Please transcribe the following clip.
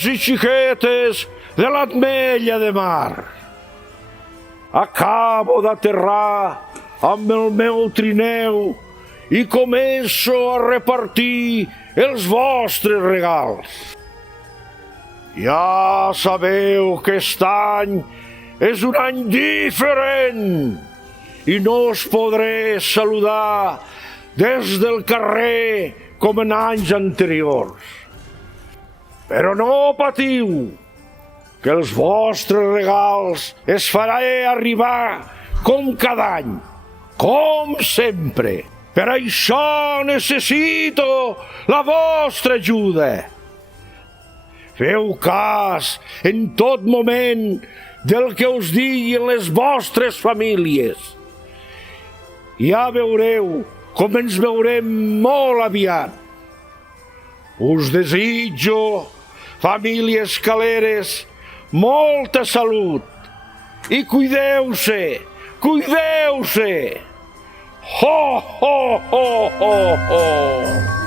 xiquets i xiquetes de l'Ametlla de Mar. Acabo d'aterrar amb el meu trineu i començo a repartir els vostres regals. Ja sabeu que aquest any és un any diferent i no us podré saludar des del carrer com en anys anteriors. Però no patiu, que els vostres regals es faré arribar com cada any, com sempre. Per això necessito la vostra ajuda. Feu cas en tot moment del que us diguin les vostres famílies. Ja veureu com ens veurem molt aviat. Us desitjo, família Escaleres, molta salut i cuideu-se, cuideu-se! Ho, ho, ho, ho, ho!